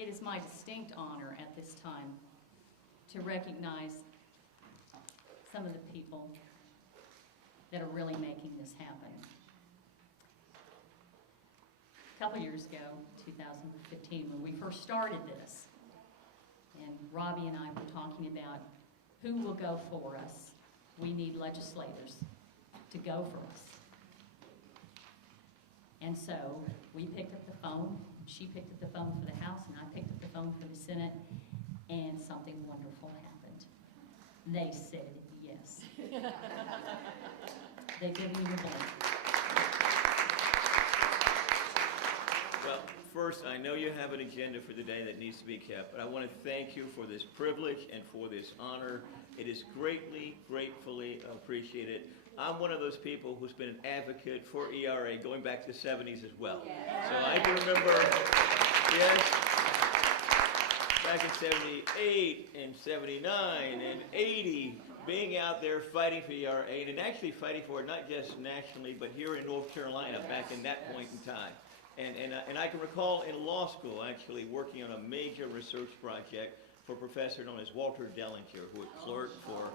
It is my distinct honor at this time to recognize some of the people that are really making this happen. A couple years ago, 2015, when we first started this, and Robbie and I were talking about who will go for us. We need legislators to go for us. And so we picked up the phone, she picked up the phone for the House, and I picked up the phone for the Senate, and something wonderful happened. They said yes. They gave me your blessing. Well, first, I know you have an agenda for the day that needs to be kept, but I want to thank you for this privilege and for this honor. It is greatly, gratefully appreciated. I'm one of those people who's been an advocate for ERA going back to the 70s as well. Yeah. So I can remember, yes, back in 78 and 79 and 80, being out there fighting for ERA and actually fighting for it not just nationally, but here in North Carolina back in that point in time. And I can recall in law school actually working on a major research project for a professor known as Walter Dellinger, who had clerked for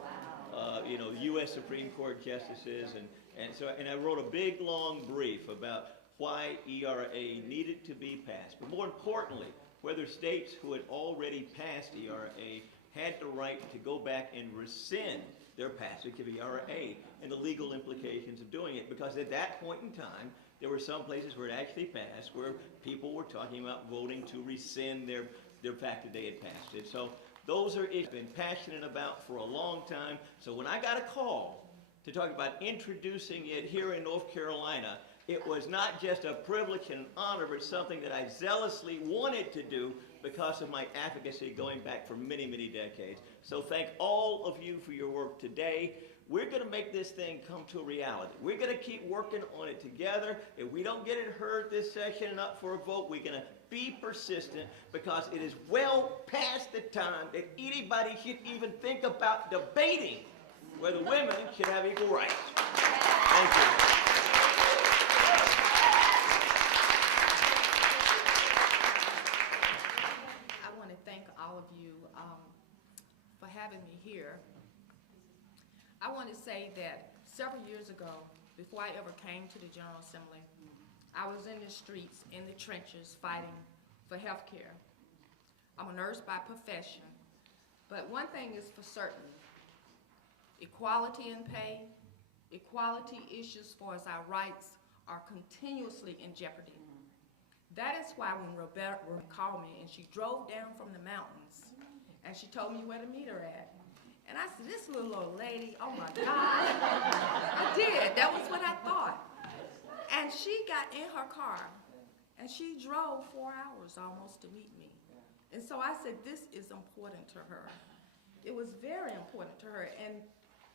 U.S. Supreme Court justices, and I wrote a big long brief about why ERA needed to be passed, but more importantly, whether states who had already passed ERA had the right to go back and rescind their passage of ERA and the legal implications of doing it, because at that point in time, there were some places where it actually passed where people were talking about voting to rescind their fact that they had passed it. So those are issues I've been passionate about for a long time. So when I got a call to talk about introducing it here in North Carolina, it was not just a privilege and an honor, but something that I zealously wanted to do because of my advocacy going back for many, many decades. So thank all of you for your work today. We're going to make this thing come to a reality. We're going to keep working on it together. If we don't get it heard this session and up for a vote, we're going to be persistent, because it is well past the time that anybody should even think about debating whether women should have equal rights. Thank you. Thank all of you for having me here. I want to say that several years ago, before I ever came to the General Assembly, I was in the streets, in the trenches, fighting for health care. I'm a nurse by profession, but one thing is for certain: equality in pay, equality issues for us, our rights, are continuously in jeopardy. That is why when Roberta called me and she drove down from the mountains and she told me where to meet her at, and I said, this little old lady, oh my God. I did, that was what I thought. And she got in her car and she drove 4 hours almost to meet me. And so I said, this is important to her. It was very important to her. And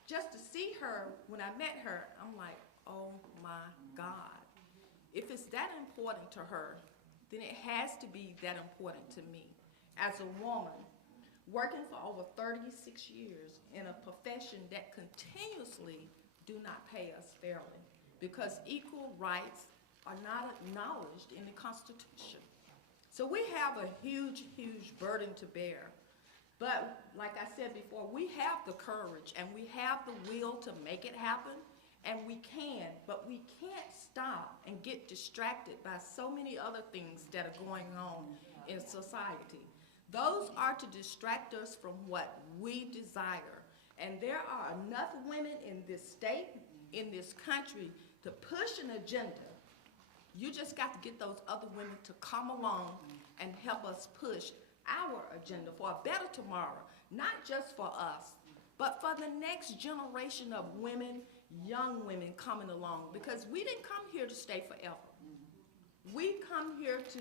just to see her, when I met her, I'm like, oh my God. If it's that important to her, then it has to be that important to me. As a woman, working for over 36 years in a profession that continuously do not pay us fairly, because equal rights are not acknowledged in the Constitution. So we have a huge, huge burden to bear. But like I said before, we have the courage and we have the will to make it happen. And we can, but we can't stop and get distracted by so many other things that are going on in society. Those are to distract us from what we desire. And there are enough women in this state, in this country, to push an agenda. You just got to get those other women to come along and help us push our agenda for a better tomorrow, not just for us, but for the next generation of women, young women coming along, because we didn't come here to stay forever. We come here to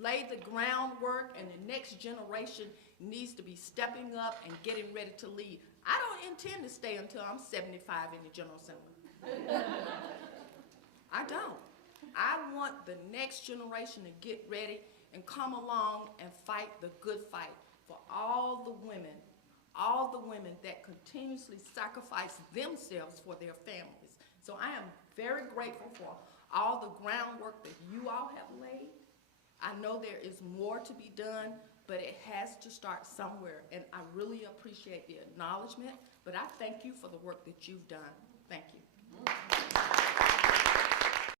lay the groundwork, and the next generation needs to be stepping up and getting ready to lead. I don't intend to stay until I'm 75 in the General Assembly. I don't. I want the next generation to get ready and come along and fight the good fight for all the women that continuously sacrifice themselves for their families. So I am very grateful for all the groundwork that you all have laid. I know there is more to be done, but it has to start somewhere, and I really appreciate the acknowledgement, but I thank you for the work that you've done. Thank you.